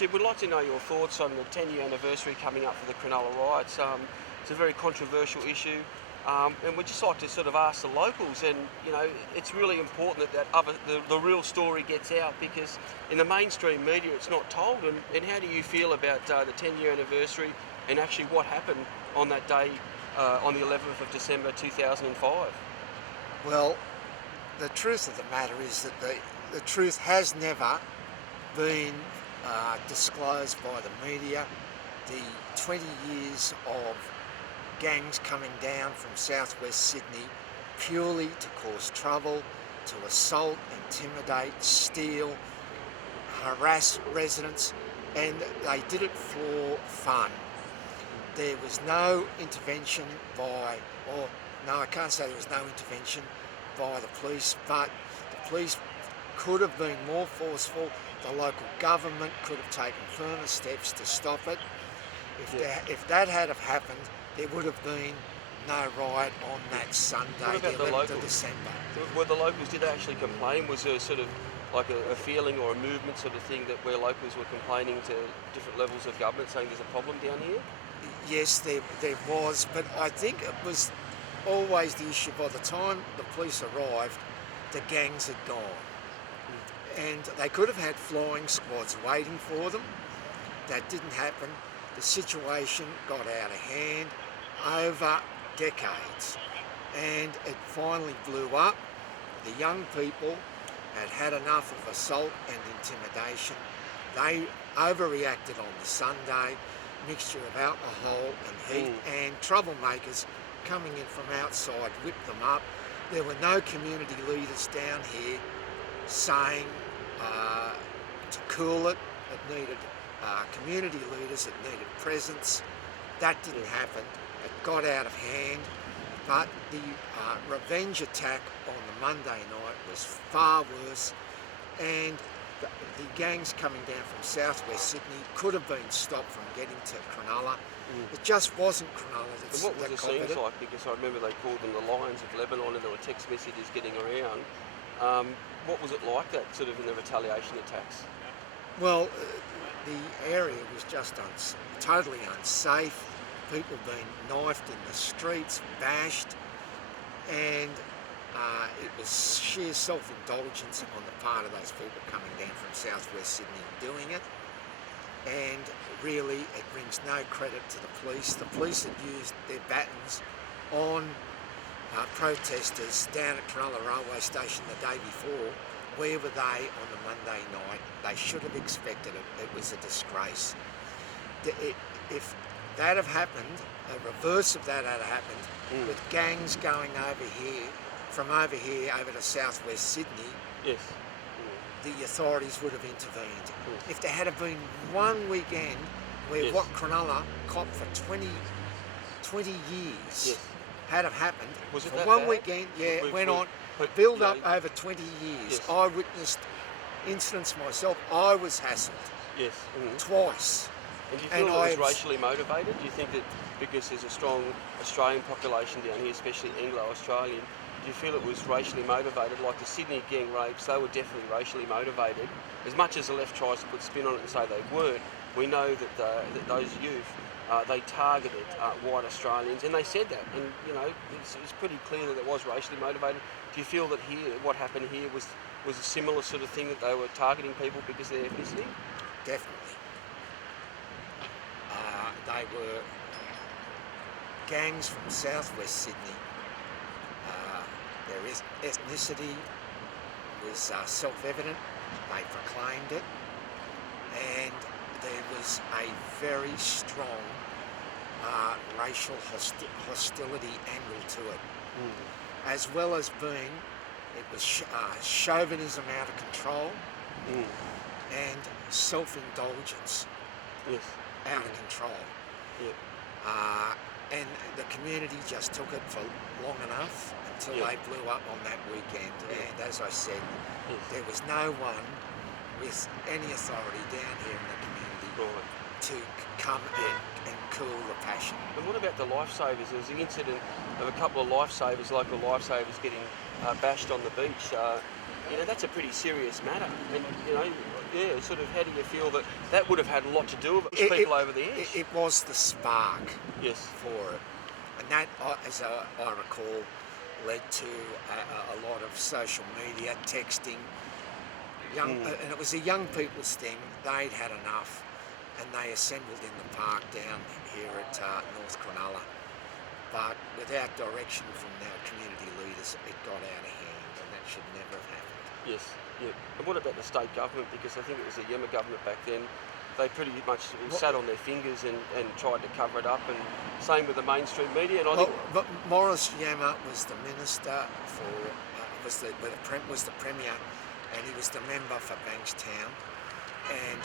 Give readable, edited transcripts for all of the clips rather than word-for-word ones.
Richard, we'd like to know your thoughts on the 10-year anniversary coming up for the Cronulla Riots. It's a very controversial issue, and we'd just like to sort of ask the locals, and it's really important that the real story gets out, because in the mainstream media it's not told. And how do you feel about the 10-year anniversary and actually what happened on that day on the 11th of December 2005? Well, the truth of the matter is that the truth has never been disclosed by the media. The 20 years of gangs coming down from southwest Sydney purely to cause trouble, to assault, intimidate, steal, harass residents, and they did it for fun. There was no intervention I can't say there was no intervention by the police, but the police could have been more forceful. The local government could have taken firmer steps to stop it. If that had have happened, there would have been no riot on that Sunday, the 11th of December. Were the locals, did they actually complain? Was there sort of like a feeling or a movement sort of thing that where locals were complaining to different levels of government, saying there's a problem down here? Yes, there was, but I think it was always the issue. By the time the police arrived, the gangs had gone. And they could have had flying squads waiting for them. That didn't happen. The situation got out of hand over decades, and it finally blew up. The young people had had enough of assault and intimidation. They overreacted on the Sunday, mixture of alcohol and heat, and troublemakers coming in from outside whipped them up. There were no community leaders down here saying to cool it. It needed community leaders, it needed presence. That didn't happen. It got out of hand. But the revenge attack on the Monday night was far worse, and the gangs coming down from southwest Sydney could have been stopped from getting to Cronulla. It just wasn't Cronulla that And what was the scenes like? Because I remember they called them the Lions of Lebanon, and there were text messages getting around. What was it like, that sort of in the retaliation attacks? Well, the area was just totally unsafe. People being knifed in the streets, bashed, and it was sheer self-indulgence on the part of those people coming down from southwest Sydney doing it. And really, it brings no credit to the police. The police had used their batons on protesters down at Cronulla Railway Station the day before. Where were they on the Monday night? They should have expected it. It was a disgrace. If that had happened, a reverse of that had happened, with gangs going over here over to southwest Sydney, yes, the authorities would have intervened. If there had been one weekend where what Cronulla copped for 20 years had have happened, was it for that one bad? weekend, it went on, build up over 20 years. Yes. I witnessed incidents myself. I was hassled twice. And do you feel it was racially motivated? Do you think that because there's a strong Australian population down here, especially Anglo-Australian, do you feel it was racially motivated? Like the Sydney gang rapes, they were definitely racially motivated. As much as the left tries to put spin on it and say they weren't, we know that those youth, they targeted white Australians, and they said that. And it's pretty clear that it was racially motivated. Do you feel that here, what happened here was a similar sort of thing, that they were targeting people because of their ethnicity? Definitely. They were gangs from southwest Sydney. Their ethnicity was self-evident. They proclaimed it, and there was a very strong racial hostility angle to it, as well as being, it was chauvinism out of control, and self-indulgence out of control. And the community just took it for long enough until they blew up on that weekend. And as I said, there was no one with any authority down here in the community to come and cool the passion. And what about the lifesavers? There was the incident of a couple of lifesavers, local lifesavers, getting bashed on the beach. you know, that's a pretty serious matter. And, you know, yeah, sort of how do you feel that that would have had a lot to do with it, push people over the edge? It was the spark Yes. for it. And that, as I recall, led to a lot of social media, texting. And it was a young people's thing. They'd had enough, and they assembled in the park down here at North Cronulla. But without direction from our community leaders, it got out of hand, and that should never have happened. Yes, yeah. And what about the state government? Because I think it was the Yema government back then. They pretty much sat on their fingers and tried to cover it up, and same with the mainstream media. And I think But Morris Yema was the minister for, was the premier, and he was the member for Bankstown, and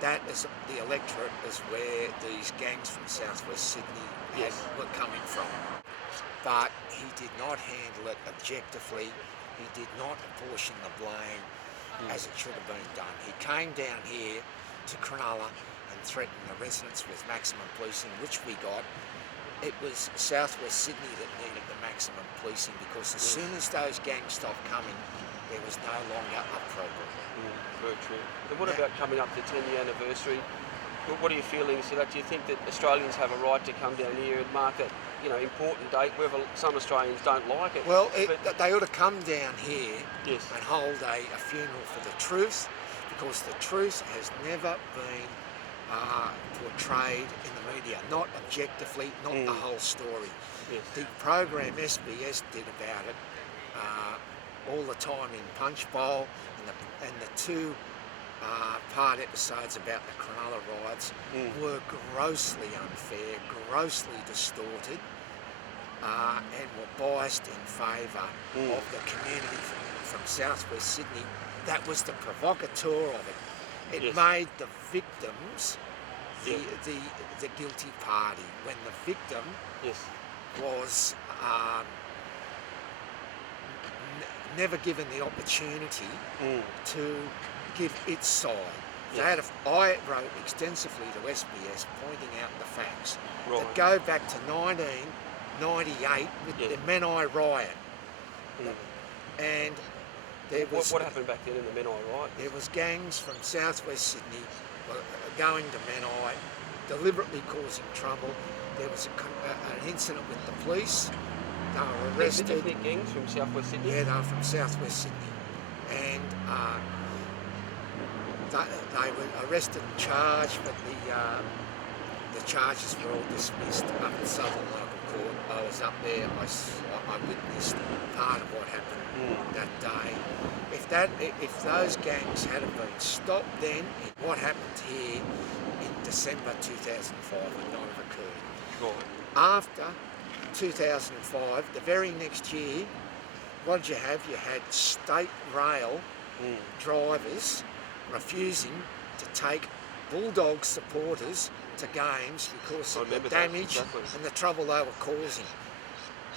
that is the electorate is where these gangs from southwest Sydney were coming from. But he did not handle it objectively. He did not apportion the blame as it should have been done. He came down here to Cronulla and threatened the residents with maximum policing, which we got. It was southwest Sydney that needed the maximum policing, because as soon as those gangs stopped coming, there was no longer a problem. Very true. And what about coming up to the 10-year anniversary? What are your feelings to that? Do you think that Australians have a right to come down here and mark that, you know, important date, whether some Australians don't like it? Well, they ought to come down here Yes. and hold a funeral for the truth, because the truth has never been portrayed in the media, not objectively, not the whole story. Yes. The program SBS did about it all the time in Punch Bowl, and the two part episodes about the Cronulla Riots were grossly unfair, grossly distorted, and were biased in favour of the community from southwest Sydney. That was the provocateur of it. It made the victims the guilty party, when the victim was never given the opportunity to give its side. I wrote extensively to SBS pointing out the facts that go back to 1998 with the Menai riot. And there was... What happened back then in the Menai riot? There was gangs from southwest Sydney going to Menai, deliberately causing trouble. There was an incident with the police. They were arrested. Ethnic gangs from southwest Sydney? Yeah, they were from southwest Sydney. And they were arrested and charged, but the charges were all dismissed up at Southern Local Court. I was up there. I witnessed part of what happened that day. If those gangs had been stopped then, what happened here in December 2005 would not have occurred. Right. After 2005, the very next year, what did you have? You had state rail drivers refusing to take Bulldog supporters to games because of the damage and the trouble they were causing.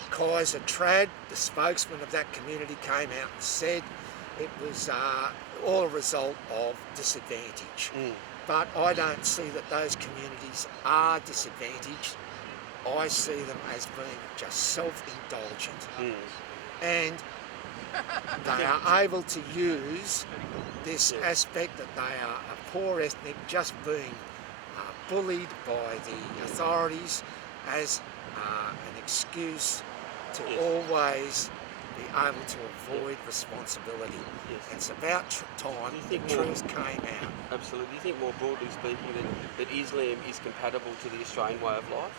Kaiser Trad, the spokesman of that community, came out and said it was all a result of disadvantage. But I don't see that those communities are disadvantaged. I see them as being just self-indulgent. And they are able to use this aspect that they are a poor ethnic just being bullied by the authorities as an excuse to always be able to avoid responsibility. It's about time the truth came out. Absolutely. Do you think, more broadly speaking, that Islam is compatible to the Australian way of life?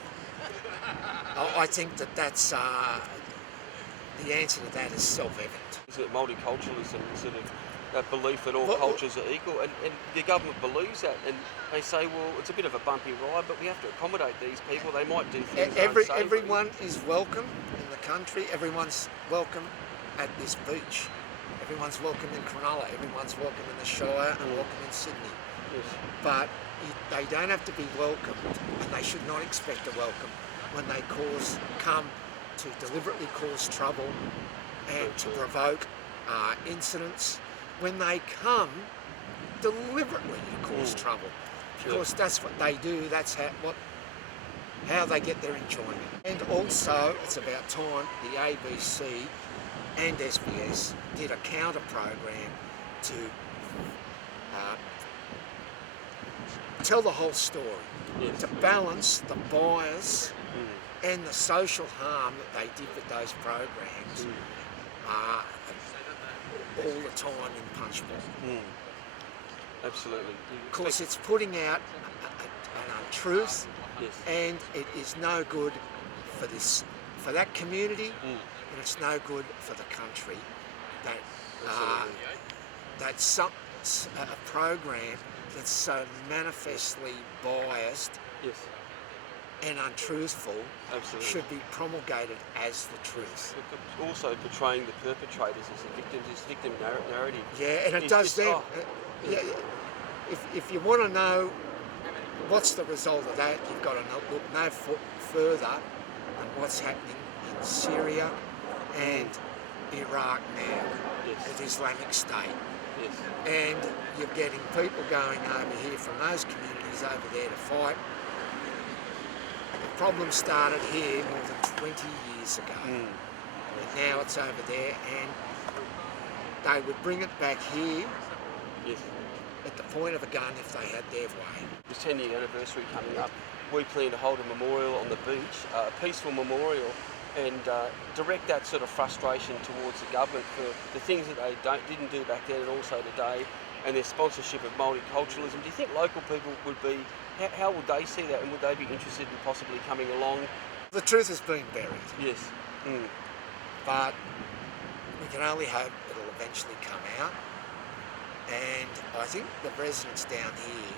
I think that's the answer to that is self-evident. Is it multiculturalism, sort of that belief that all cultures are equal, and the government believes that, and they say, well, it's a bit of a bumpy ride, but we have to accommodate these people. They might do things unsavoury. Everyone is welcome in the country. Everyone's welcome at this beach. Everyone's welcome in Cronulla. Everyone's welcome in the Shire and welcome in Sydney. But they don't have to be welcomed, and they should not expect a welcome when they come to deliberately cause trouble and to provoke incidents. When they come deliberately to cause trouble, because that's what they do. That's how they get their enjoyment. And also, it's about time the ABC and SBS did a counter program to tell the whole story, Yes. to balance the bias and the social harm that they did with those programs all the time in Punchbowl. Absolutely. Of course, it's putting out an untruth, Yes. and it is no good for that community, and it's no good for the country. That's a program that's so manifestly biased Yes. and untruthful Absolutely. should be promulgated as the truth. But also portraying the perpetrators as the victims, this victim narrative. Yeah, and it It's does just- then. oh, Yeah, if you want to know what's the result of that, you've got to look no further than what's happening in Syria and Iraq now Yes. with Islamic State. Yes. And you're getting people going over here from those communities over there to fight. The problem started here more than 20 years ago. And now it's over there, and they would bring it back here Yes. at the point of a gun if they had their way. This 10-year anniversary coming up, we plan to hold a memorial on the beach, a peaceful memorial, and direct that sort of frustration towards the government for the things that they didn't do back then and also today, and their sponsorship of multiculturalism. Do you think local people would be, how would they see that, and would they be interested in possibly coming along? The truth has been buried, Yes. but we can only hope it'll eventually come out. And I think the residents down here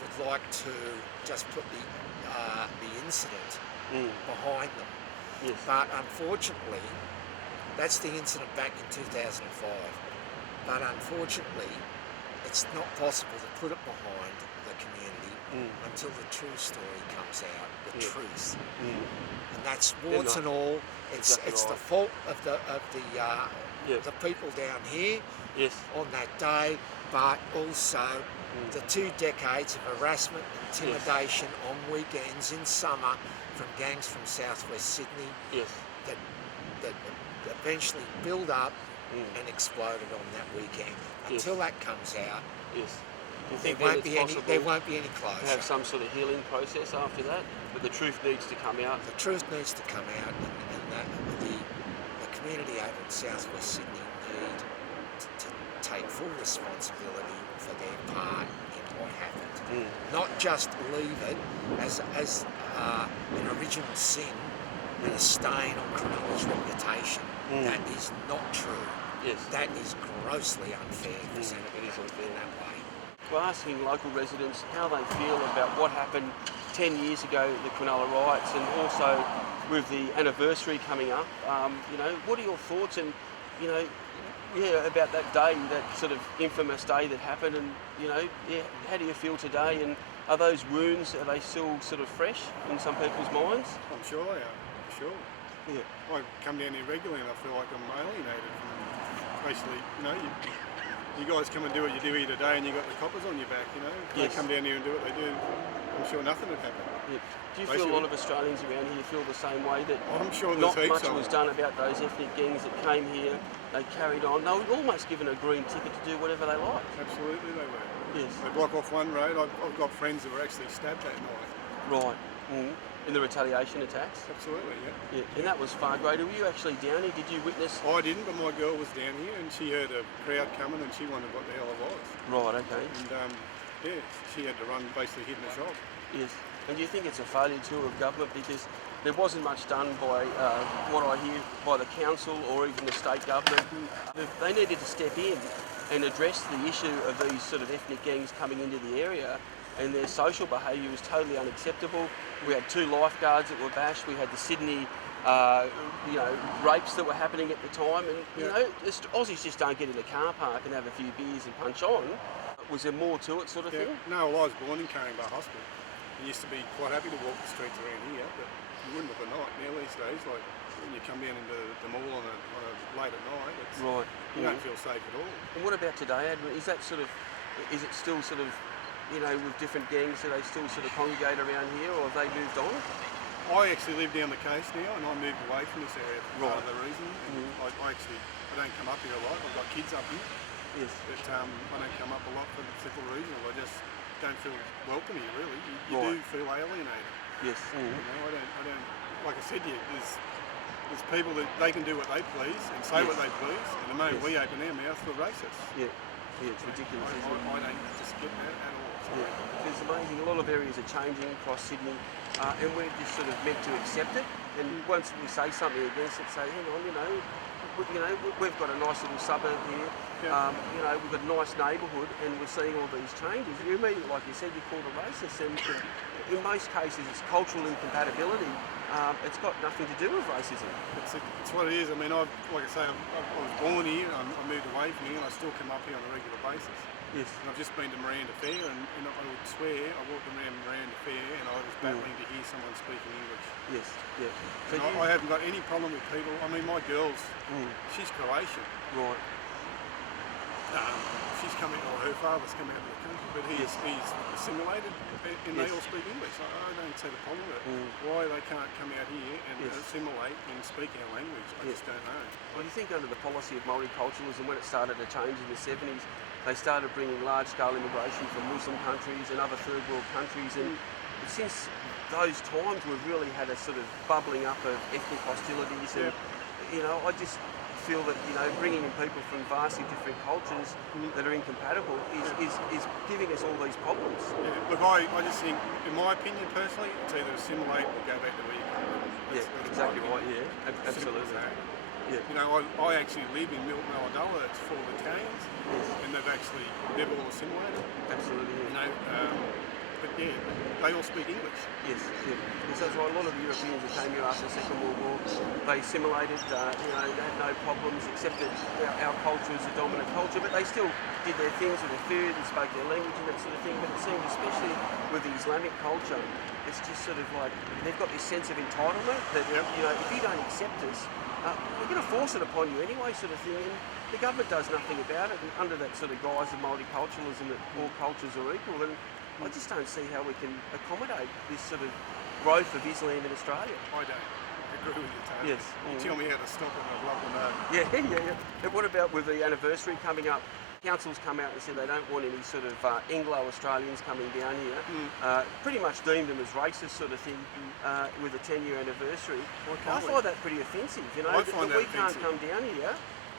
would like to just put the incident behind them. Yes. But unfortunately, that's the incident back in 2005. But unfortunately, it's not possible to put it behind the community until the true story comes out, the truth. And that's warts and all. It's exactly the right. fault of the Yes. the people down here Yes. on that day, but also the 2 decades of harassment, intimidation on weekends in summer from gangs from southwest Sydney Yes. that eventually build up and exploded on that weekend. Yes. Until that comes out, Yes. Do you there think won't then be it's any. possible There won't be any to closure. have some sort of healing process after that? But the truth needs to come out. The truth needs to come out, and that the community over in southwest Sydney need to take full responsibility for their part in what happened. Not just leave it as an original sin and a stain on Cronulla's reputation. That is not true. Yes. That is grossly unfair for Senator it is unfair. in that way. We're asking local residents how they feel about what happened 10 years ago at the Cronulla Riots, and also with the anniversary coming up. What are your thoughts and, about that day, that sort of infamous day that happened, and, how do you feel today, and are those wounds, are they still sort of fresh in some people's minds? I'm sure they are, for sure. Yeah. I come down here regularly and I feel like I'm alienated from basically, you guys come and do what you do here today and you got the coppers on your back, They Yes. come down here and do what they do, I'm sure nothing would happen. Yeah. Do you feel a lot of Australians around here feel the same way, that I'm sure not there's heaps much of was them. done about those ethnic gangs that came here, they carried on, they were almost given a green ticket to do whatever they liked? Absolutely they were. Yes. They block off one road, I've got friends that were actually stabbed that night. Right. In the retaliation attacks? Absolutely, yeah. Yeah. And that was far greater. Were you actually down here? Did you witness? I didn't, but my girl was down here and she heard a crowd coming and she wondered what the hell it was. Right, okay. And she had to run basically hitting the shop. Yes. And do you think it's a failure too of government, because there wasn't much done by, what I hear, by the council or even the state government? They needed to step in and address the issue of these sort of ethnic gangs coming into the area, and their social behaviour was totally unacceptable. We had 2 lifeguards that were bashed. We had the Sydney, rapes that were happening at the time. And, Aussies just don't get in a car park and have a few beers and punch on. Was there more to it, sort of thing? No, well, I was born in Caringbah Hospital. I used to be quite happy to walk the streets around here, but you wouldn't look at night now these days. Like when you come down into the mall on a late at night, Right. you don't feel safe at all. And what about today, Edwin? Is it still sort of, with different gangs, do they still sort of congregate around here, or have they moved on? I actually live down the coast now, and I moved away from this area for part of the reason. And I don't come up here a lot. I've got kids up here. Yes. But I don't come up a lot for the simple reason I just don't feel welcome here. Really, you Right. do feel alienated. Yes. You know, I don't. Like I said to you, there's people that they can do what they please and say what they please, and the moment we open our mouth, we're racist. Yeah. Yeah, it's ridiculous, I isn't it? don't just get that at all. So. Yeah. It's amazing. A lot of areas are changing across Sydney, and we're just sort of meant to accept it. And once we say something against it, say, hang on, we've got a nice little suburb here. Yeah. We've got a nice neighbourhood, and we're seeing all these changes. You immediately, like you said, you call it racist, and in most cases, it's cultural incompatibility. It's got nothing to do with racism. It's what it is. I mean, like I say, I was born here. I moved away from here, and I still come up here on a regular basis. Yes. And I've just been to Miranda Fair, and I would swear I walked around Miranda Fair, and I was battling to hear someone speaking English. Yes. Yeah. So And I haven't got any problem with people. I mean, my girl's, she's Croatian. right. She's coming, or her father's come out of the country, but he's assimilated, and they all speak English. I don't see the problem with it. Why they can't come out here and assimilate and speak our language, I just don't know. Well, you think under the policy of multiculturalism, when it started to change in the 70s, they started bringing large-scale immigration from Muslim countries and other third-world countries, and since those times we've really had a sort of bubbling up of ethnic hostilities, and I just feel that bringing in people from vastly different cultures that are incompatible is giving us all these problems. Yeah, look, I just think, in my opinion personally, it's either assimilate or go back to where you come from. That's exactly right. Yeah, absolutely. Yeah. I actually live in Milton Ulladulla. It's 4 battalions, and they've actually never all assimilated. Absolutely. But yeah, they all speak English. Yes, yeah. And so that's why a lot of the Europeans that came here after the Second World War, they assimilated, they had no problems, accepted our culture as a dominant culture, but they still did their things with their food and spoke their language and that sort of thing. But it seems, especially with the Islamic culture, it's just sort of like they've got this sense of entitlement that, if you don't accept us, we're going to force it upon you anyway, sort of thing. And the government does nothing about it, and under that sort of guise of multiculturalism that all cultures are equal. And I just don't see how we can accommodate this sort of growth of Islam in Australia. I don't agree with you, Tony. Yes. You tell me how to stop it, I'd love to know. Yeah. And what about with the anniversary coming up? Council's come out and said they don't want any sort of Anglo-Australians coming down here. Pretty much deemed them as racist sort of thing with the 10-year anniversary. I find that pretty offensive. I find that we can't offensive. come down here.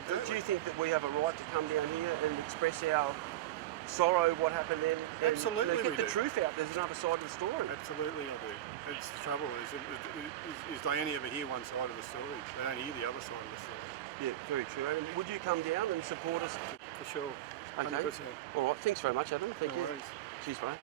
Do you think that we have a right to come down here and express our sorrow, what happened then, and Absolutely get the we do. truth out? There's another side of the story. Absolutely I do. It's the trouble is they only ever hear one side of the story. They don't hear the other side of the story. Yeah, very true. Adam, would you come down and support us? For sure. Okay. 100%. All right. Thanks very much, Adam. Thank No you. worries. Cheers, mate.